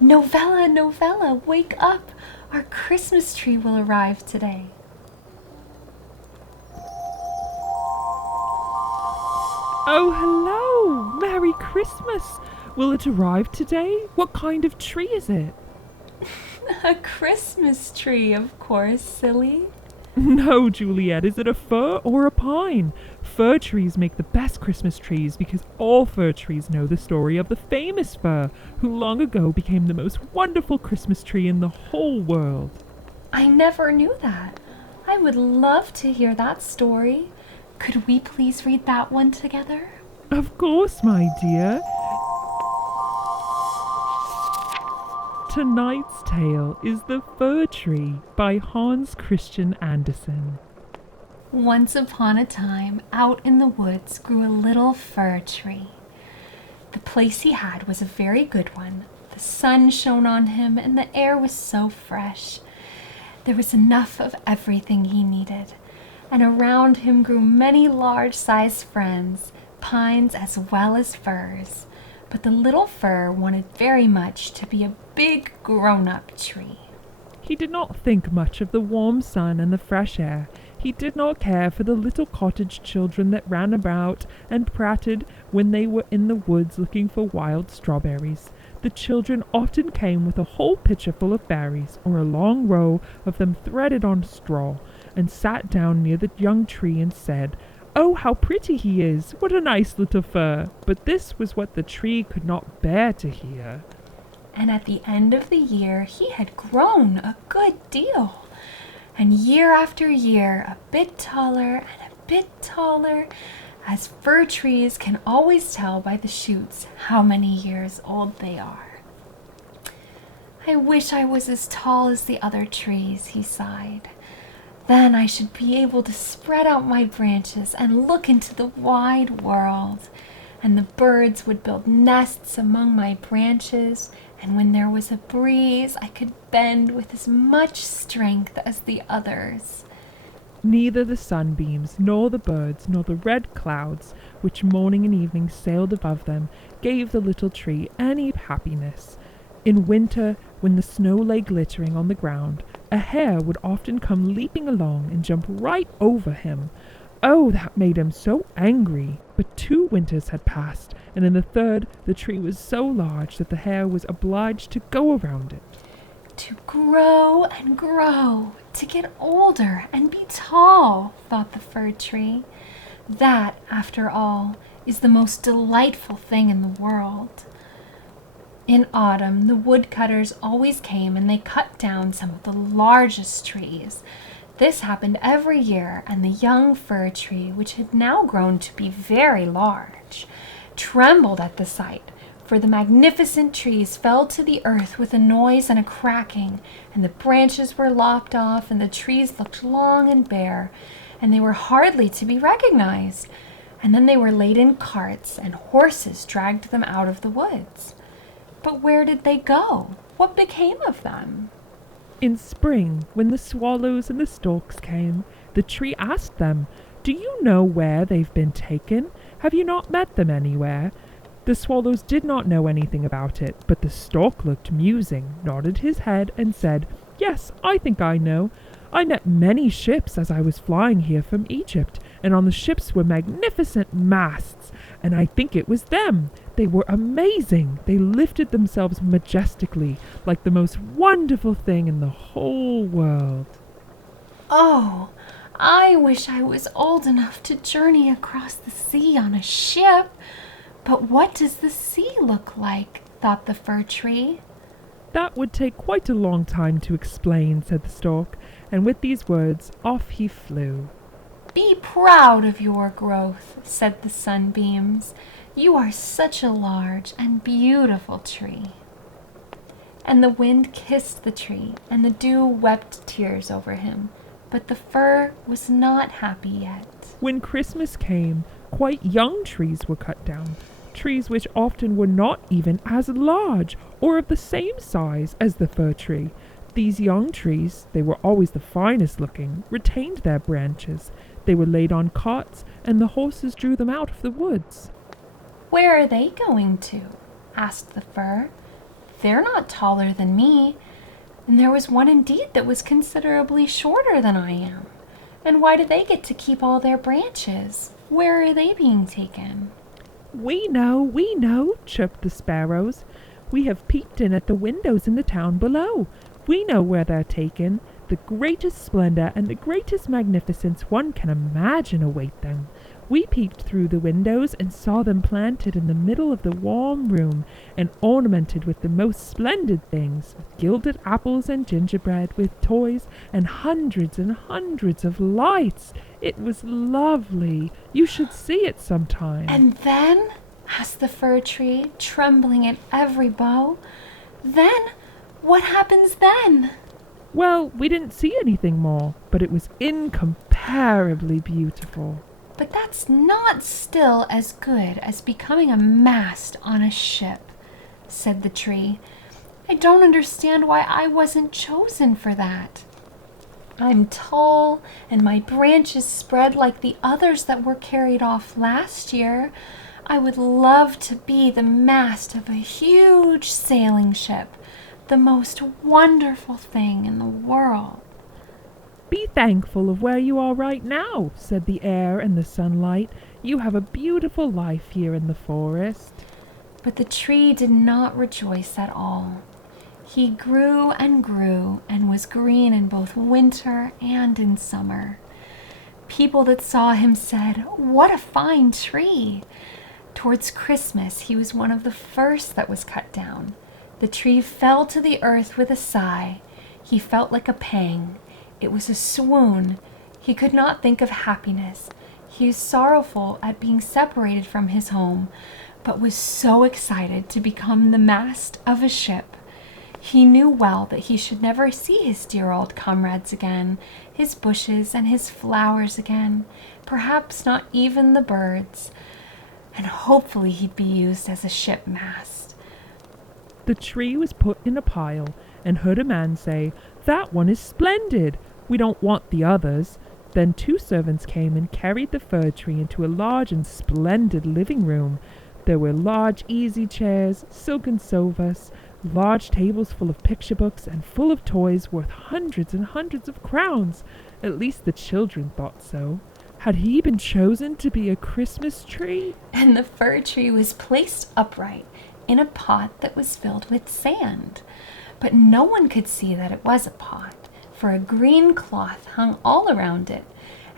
Novella, Novella, wake up! Our Christmas tree will arrive today. Oh, hello! Merry Christmas! Will it arrive today? What kind of tree is it? A Christmas tree, of course, silly. No, Juliet, is it a fir or a pine? Fir trees make the best Christmas trees because all fir trees know the story of the famous fir, who long ago became the most wonderful Christmas tree in the whole world. I never knew that. I would love to hear that story. Could we please read that one together? Of course, my dear. Tonight's tale is The Fir Tree by Hans Christian Andersen. Once upon a time, out in the woods grew a little fir tree. The place he had was a very good one. The sun shone on him and the air was so fresh. There was enough of everything he needed, and around him grew many large-sized friends, pines as well as firs. But the little fir wanted very much to be a big grown-up tree. He did not think much of the warm sun and the fresh air. He did not care for the little cottage children that ran about and prated when they were in the woods looking for wild strawberries. The children often came with a whole pitcher full of berries, or a long row of them threaded on straw, and sat down near the young tree and said, "Oh, how pretty he is! What a nice little fir!" But this was what the tree could not bear to hear. And at the end of the year, he had grown a good deal. And year after year, a bit taller and a bit taller, as fir trees can always tell by the shoots how many years old they are. I wish I was as tall as the other trees, he sighed. Then I should be able to spread out my branches and look into the wide world, and the birds would build nests among my branches, and when there was a breeze, I could bend with as much strength as the others. Neither the sunbeams, nor the birds, nor the red clouds, which morning and evening sailed above them, gave the little tree any happiness. In winter, when the snow lay glittering on the ground, a hare would often come leaping along and jump right over him. Oh, that made him so angry. But 2 winters had passed, and in the 3rd the tree was so large that the hare was obliged to go around it. To grow and grow, to get older and be tall, thought the fir tree. That, after all, is the most delightful thing in the world. In autumn, the woodcutters always came and they cut down some of the largest trees. This happened every year, and the young fir tree, which had now grown to be very large, trembled at the sight, for the magnificent trees fell to the earth with a noise and a cracking, and the branches were lopped off, and the trees looked long and bare, and they were hardly to be recognized. And then they were laid in carts, and horses dragged them out of the woods. But where did they go? What became of them? In spring, when the swallows and the storks came, the tree asked them, "Do you know where they've been taken? Have you not met them anywhere?" The swallows did not know anything about it, but the stork looked musing, nodded his head, and said, "Yes, I think I know. I met many ships as I was flying here from Egypt, and on the ships were magnificent masts, and I think it was them. They were amazing. They lifted themselves majestically, like the most wonderful thing in the whole world." Oh, I wish I was old enough to journey across the sea on a ship. But what does the sea look like? Thought the fir tree. "That would take quite a long time to explain," said the stork, and with these words off he flew. Be proud of your growth, said the sunbeams. You are such a large and beautiful tree. And the wind kissed the tree, and the dew wept tears over him. But the fir was not happy yet. When Christmas came, quite young trees were cut down, trees which often were not even as large or of the same size as the fir tree. These young trees, they were always the finest looking, retained their branches. They were laid on carts, and the horses drew them out of the woods. Where are they going to? Asked the fir. They're not taller than me, and there was one indeed that was considerably shorter than I am. And why do they get to keep all their branches? Where are they being taken? We know, chirped the sparrows. We have peeped in at the windows in the town below. We know where they're taken. The greatest splendor and the greatest magnificence one can imagine await them. We peeped through the windows and saw them planted in the middle of the warm room and ornamented with the most splendid things, with gilded apples and gingerbread, with toys and hundreds of lights. It was lovely. You should see it sometime. And then, asked the fir tree, trembling at every bough, then, what happens then? Well, we didn't see anything more, but it was incomparably beautiful. But that's not still as good as becoming a mast on a ship, said the tree. I don't understand why I wasn't chosen for that. I'm tall, and my branches spread like the others that were carried off last year. I would love to be the mast of a huge sailing ship, the most wonderful thing in the world. Be thankful of where you are right now, said the air and the sunlight. You have a beautiful life here in the forest. But the tree did not rejoice at all. He grew and was green in both winter and in summer. People that saw him said, "What a fine tree!" Towards Christmas, he was one of the first that was cut down. The tree fell to the earth with a sigh. He felt like a pang. It was a swoon. He could not think of happiness. He was sorrowful at being separated from his home, but was so excited to become the mast of a ship. He knew well that he should never see his dear old comrades again, his bushes and his flowers again, perhaps not even the birds, and hopefully he'd be used as a ship mast. The tree was put in a pile, and heard a man say, "That one is splendid. We don't want the others." Then 2 servants came and carried the fir tree into a large and splendid living room. There were large easy chairs, silken sofas, large tables full of picture books, and full of toys worth hundreds and hundreds of crowns. At least the children thought so. Had he been chosen to be a Christmas tree? And the fir tree was placed upright in a pot that was filled with sand. But no one could see that it was a pot, for a green cloth hung all around it,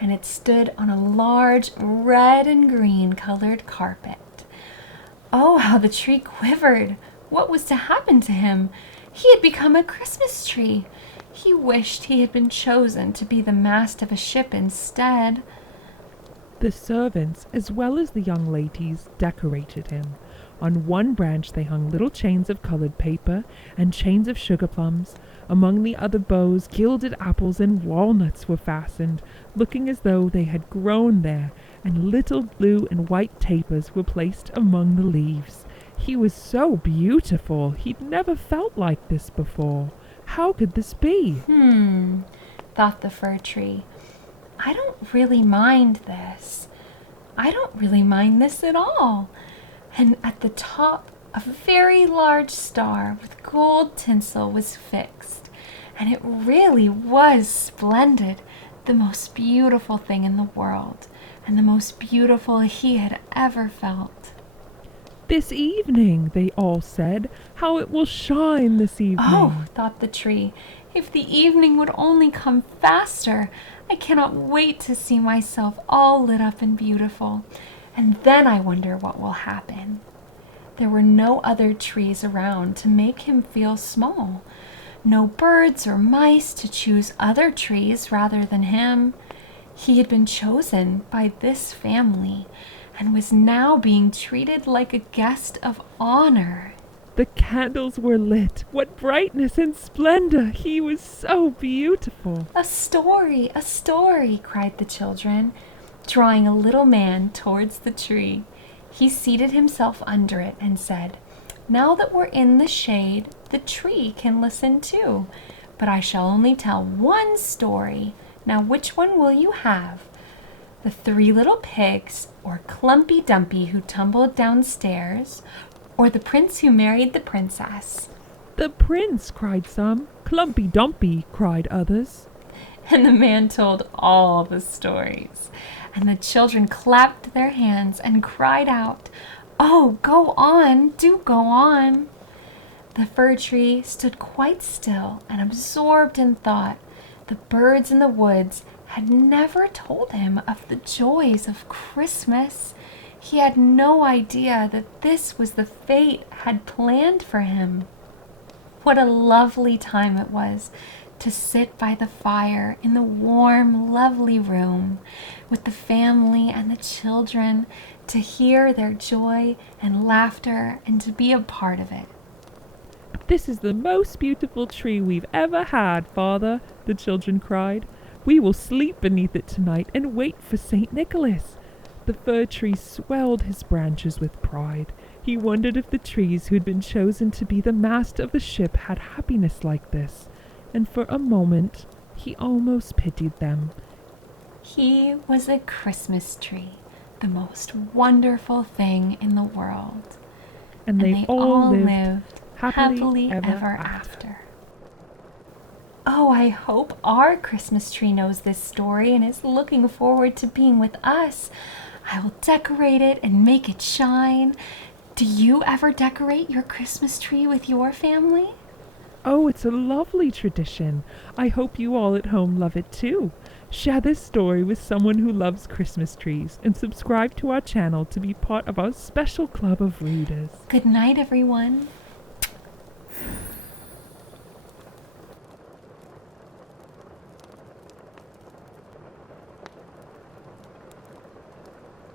and it stood on a large red and green colored carpet. Oh, how the tree quivered! What was to happen to him? He had become a Christmas tree. He wished he had been chosen to be the mast of a ship instead. The servants, as well as the young ladies, decorated him. On one branch they hung little chains of colored paper and chains of sugar plums. Among the other bows, gilded apples and walnuts were fastened, looking as though they had grown there, and little blue and white tapers were placed among the leaves. He was so beautiful. He'd never felt like this before. How could this be? Thought the fir tree. I don't really mind this. I don't really mind this at all. And at the top, a very large star with gold tinsel was fixed. And it really was splendid, the most beautiful thing in the world, and the most beautiful he had ever felt. This evening, they all said. How it will shine this evening. Oh, thought the tree, if the evening would only come faster. I cannot wait to see myself all lit up and beautiful. And then I wonder what will happen. There were no other trees around to make him feel small. No birds or mice to choose other trees rather than him. He had been chosen by this family and was now being treated like a guest of honor. The candles were lit. What brightness and splendor! He was so beautiful. A story, cried the children, drawing a little man towards the tree. He seated himself under it and said, "Now that we're in the shade, the tree can listen too. but I shall only tell one story. Now, which one will you have? The Three Little Pigs, or Clumpy Dumpy who tumbled downstairs, or the Prince who married the princess? The prince, cried some. Clumpy Dumpy, cried others. And the man told all the stories, and the children clapped their hands and cried out, "Oh, go on, do go on." The fir tree stood quite still and absorbed in thought. The birds in the woods had never told him of the joys of Christmas. He had no idea that this was the fate had planned for him. What a lovely time it was to sit by the fire in the warm, lovely room with the family and the children, to hear their joy and laughter and to be a part of it. This is the most beautiful tree we've ever had, Father, the children cried. We will sleep beneath it tonight and wait for St. Nicholas. The fir tree swelled his branches with pride. He wondered if the trees who had been chosen to be the mast of the ship had happiness like this, and for a moment he almost pitied them. He was a Christmas tree, the most wonderful thing in the world. And they all lived happily ever after. Oh, I hope our Christmas tree knows this story and is looking forward to being with us. I will decorate it and make it shine. Do you ever decorate your Christmas tree with your family? Oh, it's a lovely tradition. I hope you all at home love it too. Share this story with someone who loves Christmas trees and subscribe to our channel to be part of our special club of readers. Good night, everyone.